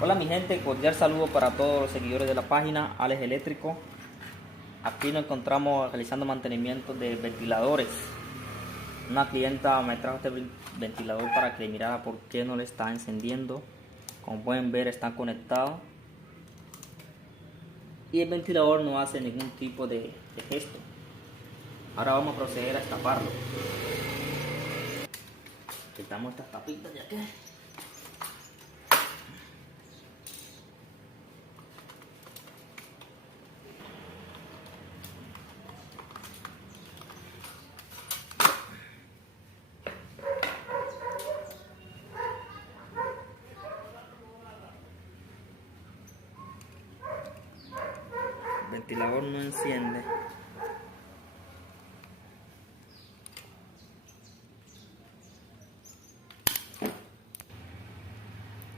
Hola mi gente, cordial saludo para todos los seguidores de la página Alex Eléctrico. Aquí nos encontramos realizando mantenimiento de ventiladores. Una clienta me trajo este ventilador para que mirara por qué no le está encendiendo. Como pueden ver, están conectados y el ventilador no hace ningún tipo de gesto. Ahora vamos a proceder a destaparlo. Quitamos estas tapitas de aquí. El ventilador no enciende.